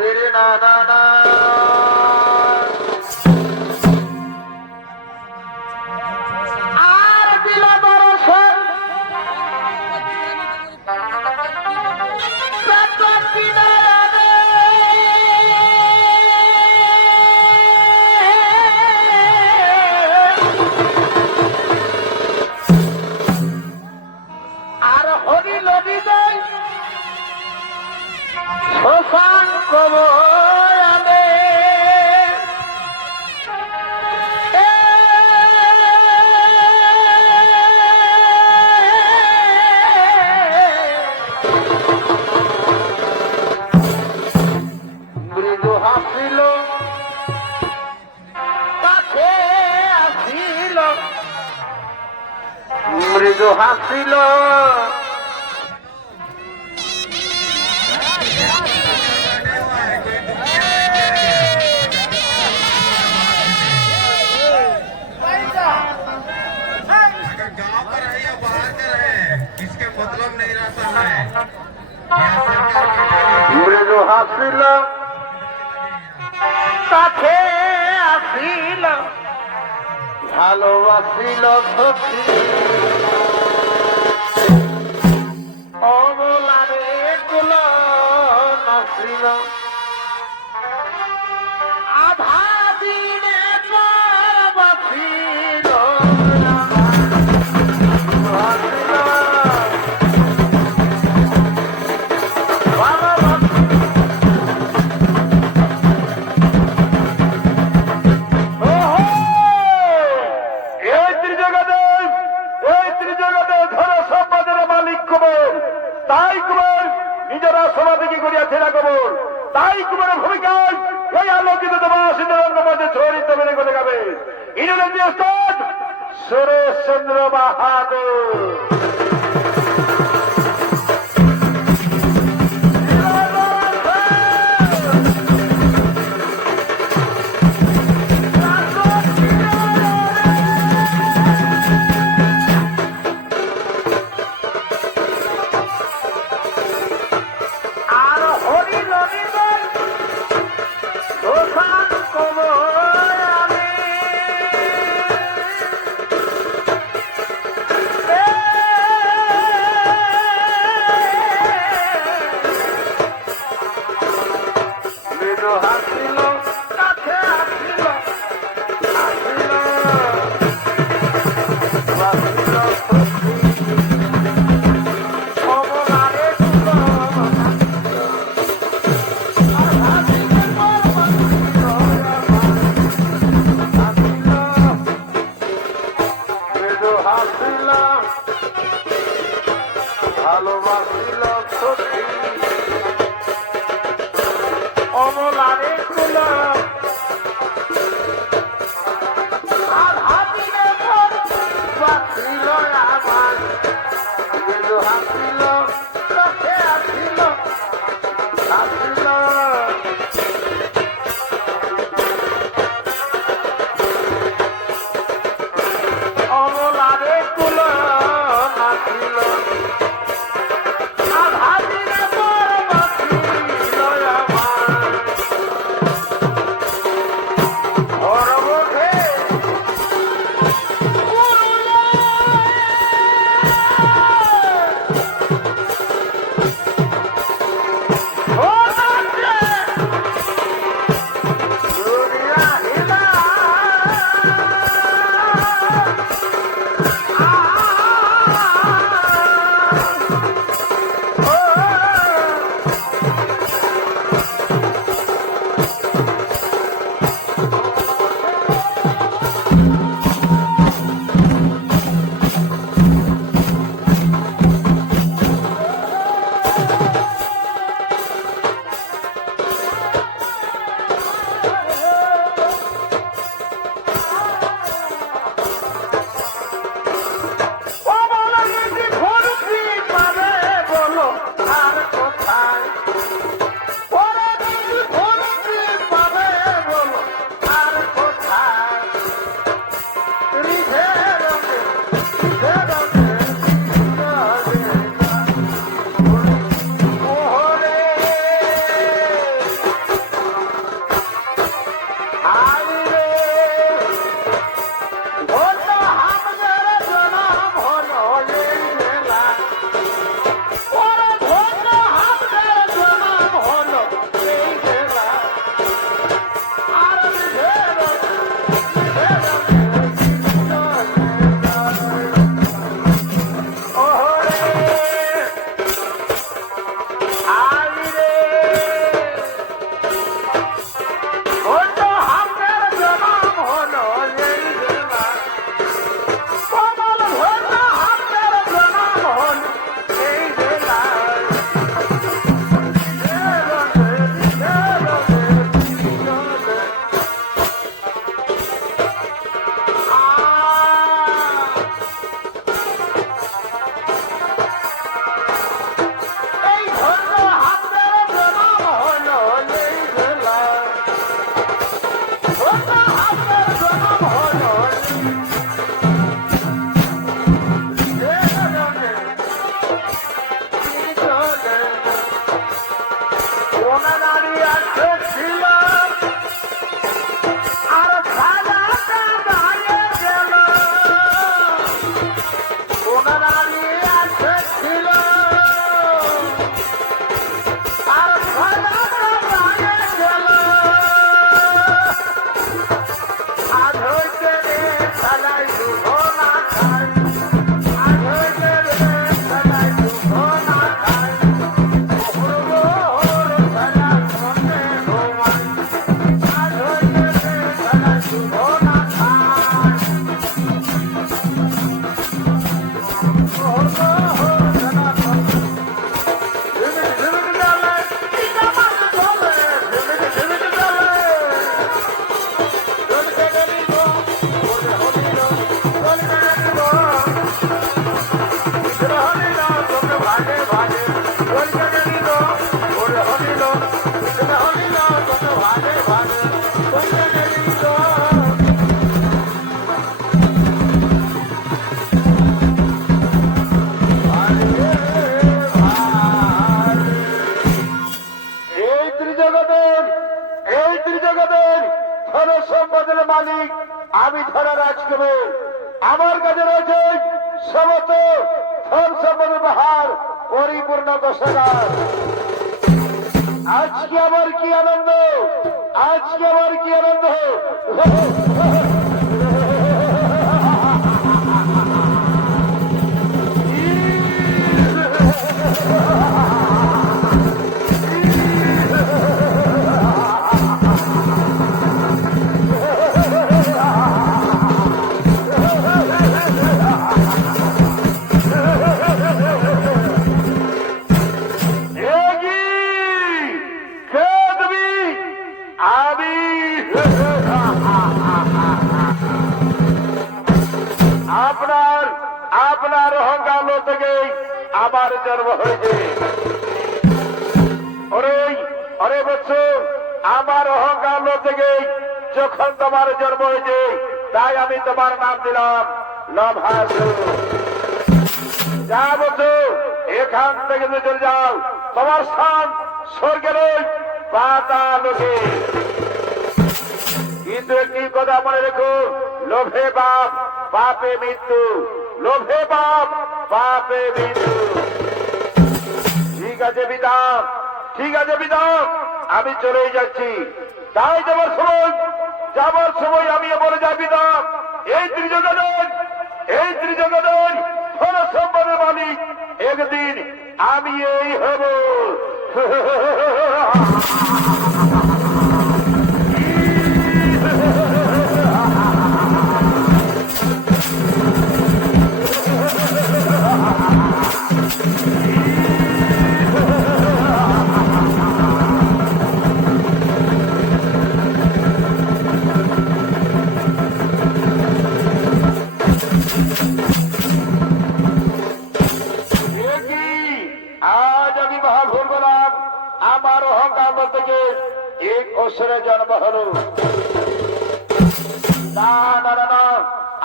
তেরে না না না আর দিল দর্শন আর হরিল হৃদয় শশাঙ্ক বয়ানে মৃদু হাসিল কাছে আসিল মৃদু হাসিল मतलब नहीं रहता है মৃদু হাসিল কাছে আসিল ভালোবাসিল সখী অবলারে কুল নাসিল আধা দিনে বাসিল তাই কুমার নিজেরা সমাধিকে করিয়া ফেরা কবর তাই কুমারের ভূমিকায় এই আলোকিত মধ্যে ছড়িত মেরে করে গাবে ইন্দ্রজি ওস্তাদ সুরেশচন্দ্র বাহাদুর ভালোবাসিল সখী অমলারে সোনা নারী আছে ছিল আর সাদাটা দাঁড়িয়ে গেল সোনা নারী আছে ছিল আর সাদাটা দাঁড়িয়ে গেল আজ হইতে রে সালাই দুঃখ না খাই আজ হইতে রে সালাই দুঃখ না খাই মালিক আমি ধরা রাজকবি আমার কাছে রয়েছে সমস্ত ধন সম্পদের বাহার পরিপূর্ণ গোসাগার আজকে আমার কি আনন্দ আজকে আমার কি আনন্দ আপনার আপনার অহংকার থেকে আবার জন্ম হয়েছে অরে বৎস আমার অহংকার থেকে যখন তোমার জন্ম হয়েছে তাই আমি তোমার নাম দিলাম লভাসু যা বলছো এখান থেকে চলে যাও তোমার স্থান স্বর্গের পাতালোকে কিন্তু একটি কথা মনে রেখো লোভে বাপ পাপে মৃত্যু লোভে বাপ পাপে মৃত্যু ঠিক আছে বিধান ঠিক আছে বিধান আমি চলেই যাচ্ছি তাই যাবার সময় আমি বলে যাই বিধান এই ত্রিজগতের ধন সম্পদের মালিক একদিন আমি এই হব আমার অহংকার থেকে এক অসুরে জন্ম হলো না না না না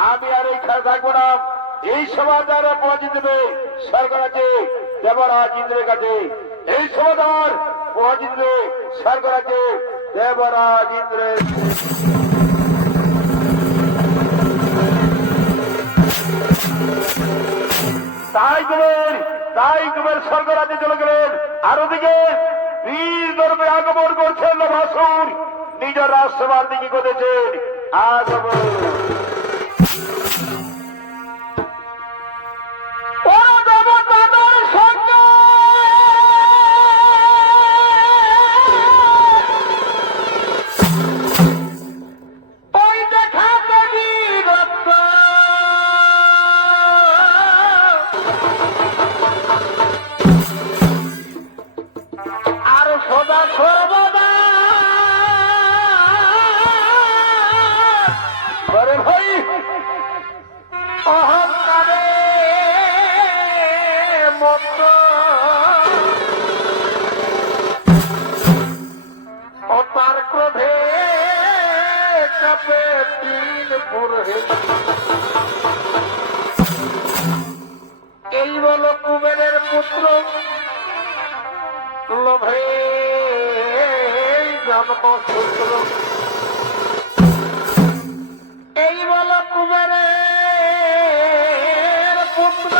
আমি আর এই খেয়াল থাকবো না এই সমাধান পৌঁছে দেবে সরকার আছে দেবরাজ ইন্দ্রের কাছে এই সমাধান পৌঁছে দেবে সরকার আছে দেবরাজ ইন্দ্রের তাই কুবের স্বর্গরাজ্যে চলে গেলেন আর ওদিকে বীর দর্বে আগমন করছেন লভাসুর নিজের রাষ্ট্রবার দিকে করেছেন আগমন এই বলো কুবেরের পুত্র লোভে জন্মসূত্র এই বল কুবেরের পুত্র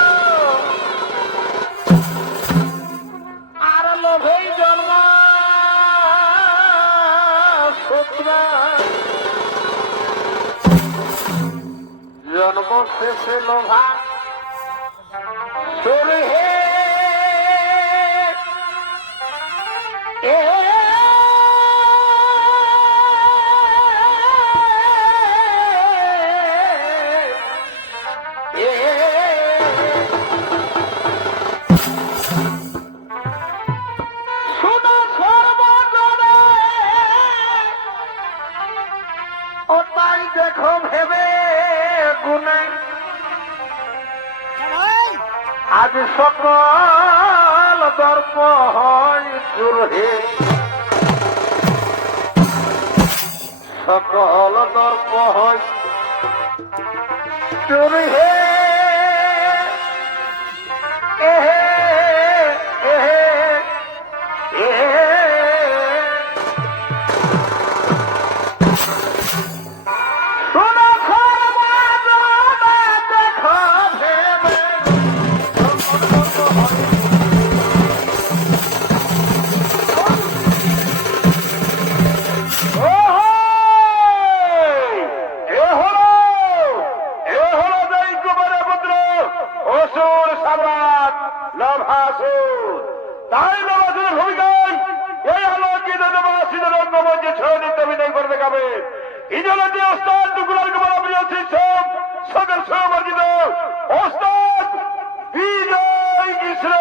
আর লোভেই জন্ম সূত্র জন্ম শেষে লোভা চোরে হে দেখো ভেবে গুনে আজ সকল দর্প হয় চুরহে সকল দর্প হয় চুরহে এহে এহে এহে তাই নবাসের ভূমিকায় এই আলোকিত নবাসীদের রঙ্গমঞ্চে ছড়িত বিদায় করে দেখাবে ইজলতি ওস্তাদ টুকুরার কুমার প্রিয় শিক্ষক সকল সহবর্জিত ওস্তাদ বিজয় কৃষ্ণ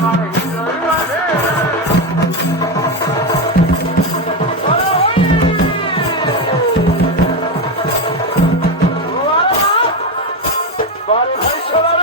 আমার হৃদয় বাজে বারে ভাই সবাই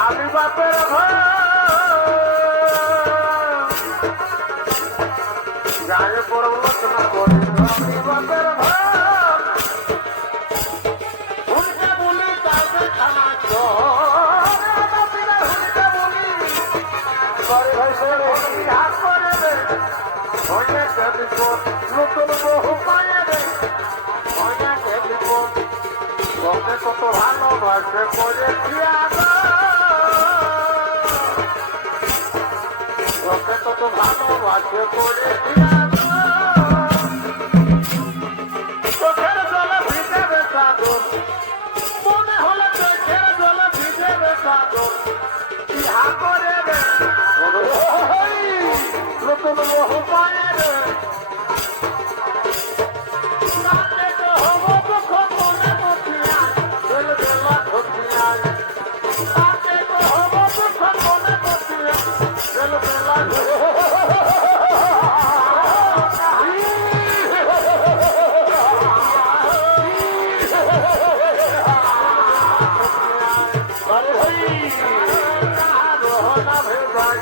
আমি বাপের ঘর যাই পরবর্তনা করি আমি বাপের ঘর উনকে বলি তাকে খানা উনকে বলি বারে ভাই সবাই হাত করে দে অনেকে বিপদ নতুন বহু পায়ে দে অনেকে বিপদ তোকে কত ভালোবাসে করেছি তোকে কত ভালোবাসে করেছি চোখের জলে ভিজে বেসাদর মনে হলে চোখের জলে ভিজে বেসাদর ইহা করে রে নতুন বহু পায়ে রে বারে ভাই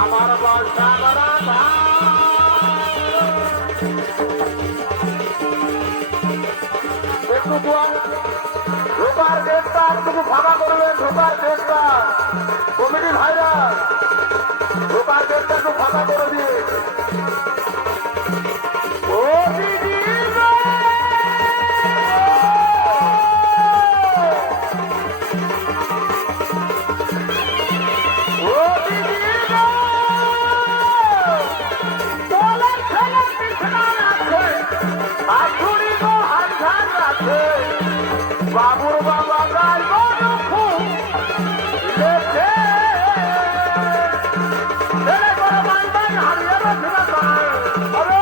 আমার বাসা একটু ঢোকার গেটটা একটু ফাঁকা করবেন, ঢোকার গেটটা কমিটি ভাইরা ঢোকার গেটটা একটু ফাঁকা করে দিয়ে ও দিদি আছে বাবুর বাবা গাইব খুব লেখে ছেলে করে মানবাই হারিয়ে গেছে না তাই আরে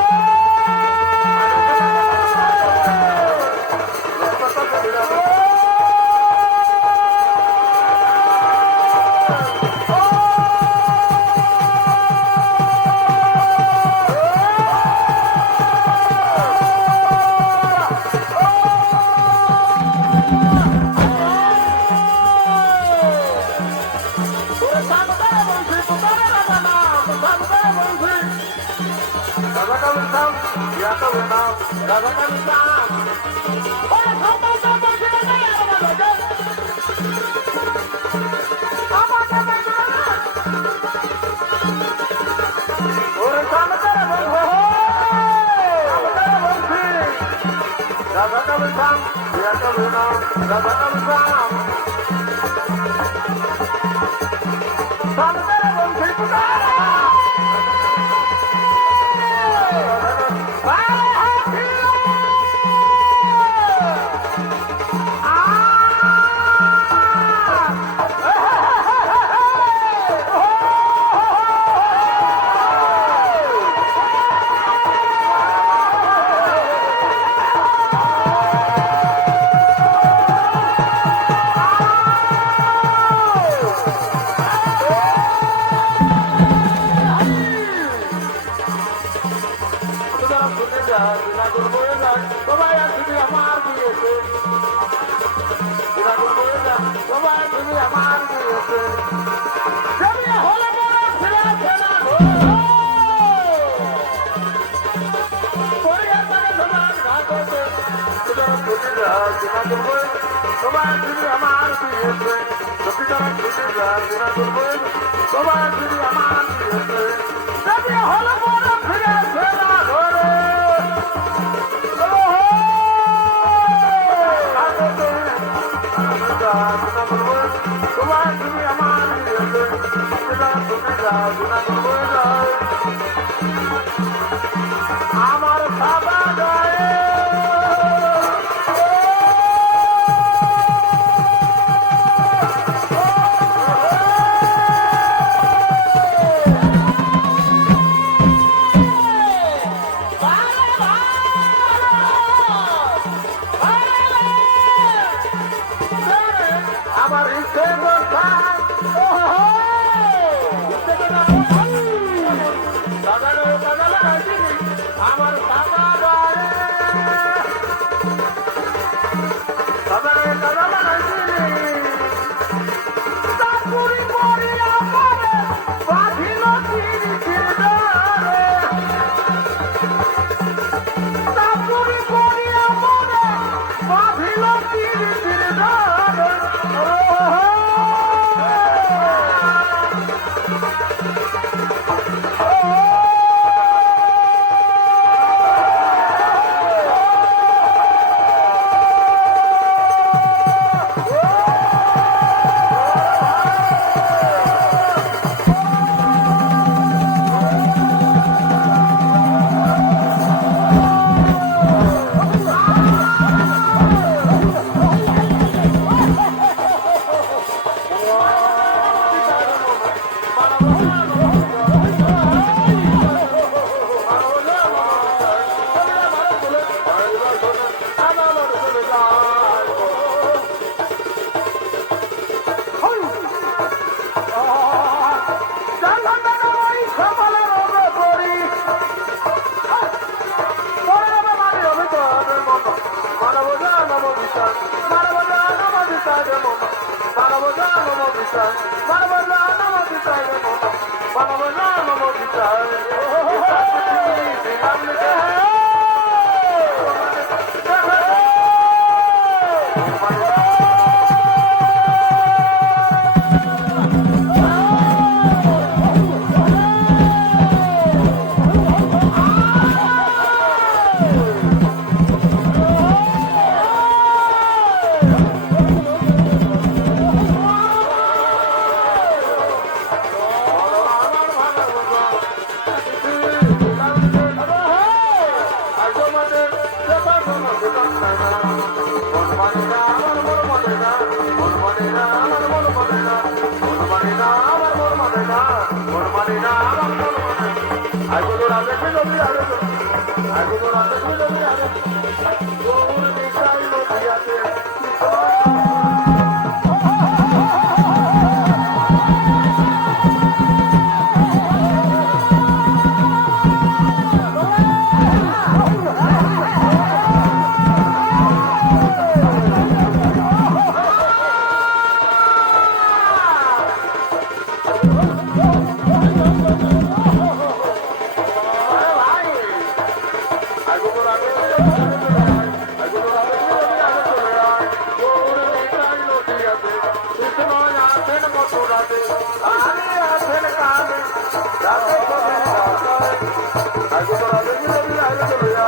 আমার বাবা গায়ে আমার ইচ্ছে আমার বাবা গায়ে চাকুরি করিয়া পরে বাঁধিল তিরিশের ডরে চাকুরি করিয়া পরে বাঁধিল তিরিশের ডরে কামে আরে আছেন কামে যাতে সবে রাখায় আগে তোরা দেখি রবি আগে চলে যা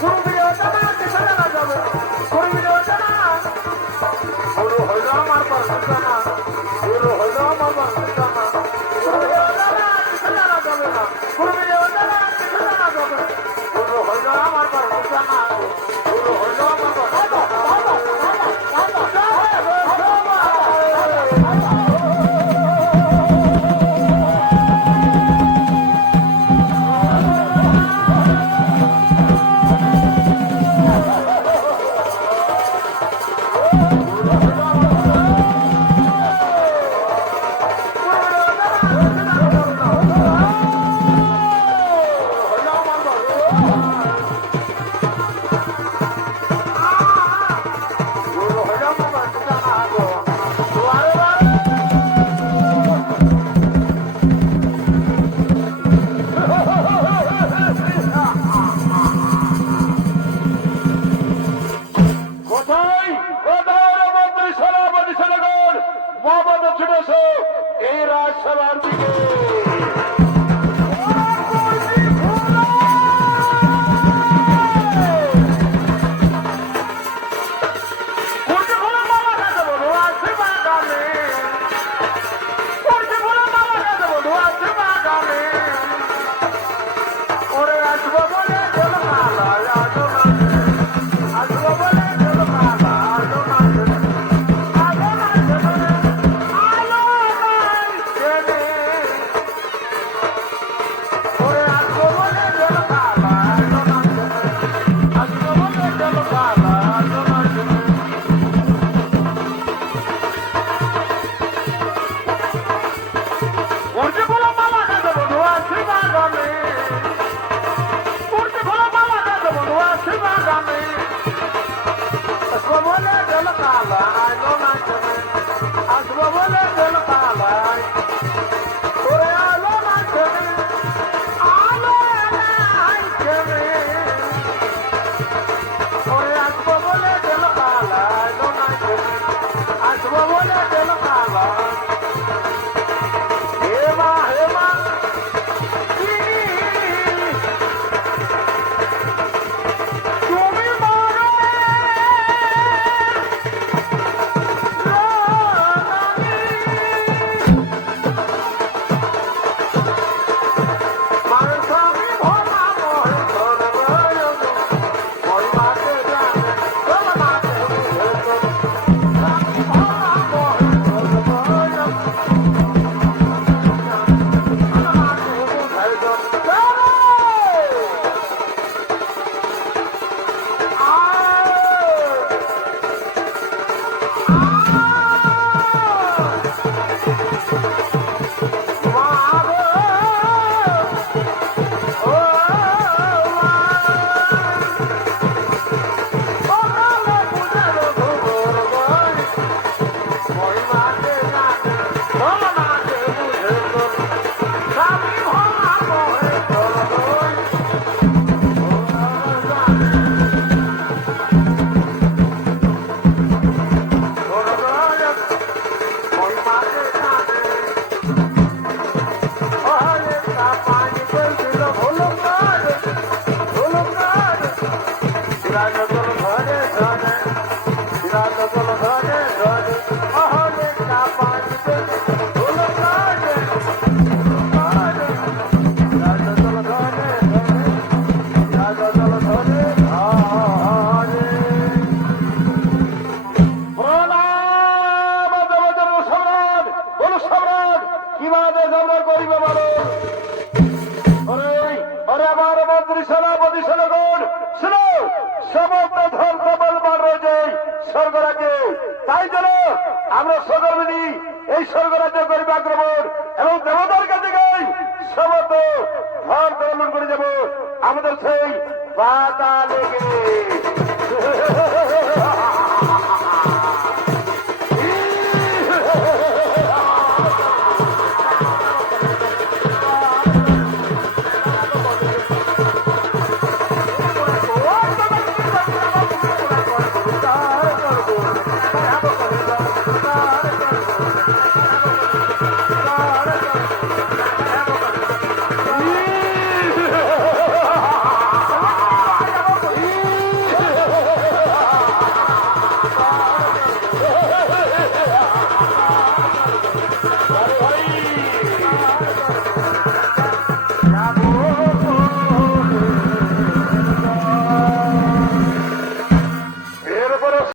কুরবি ওটা না কিসে না যাবে কুরবি ওটা না গুরু হইল আমার পারমিশনা গুরু হইল আমার পারমিশনা কুরবি ওটা না কিসে না যাবে না কুরবি ওটা না কিসে না যাবে গুরু হইল আমার পারমিশনা গুরু হইল আমার কোথায় কোথায় রে মন্ত্রী সেনাপতি সেনাগণ মহাপদ ছুটেছ এই রাজসভার দিকে তাই চলো আমরা সকল মিলি এই স্বর্গরাজ্য করিব আক্রমণ এবং দেবতার কাছে গাই সমস্ত ঘর দখল করে যাব আমাদের সেই পাতালে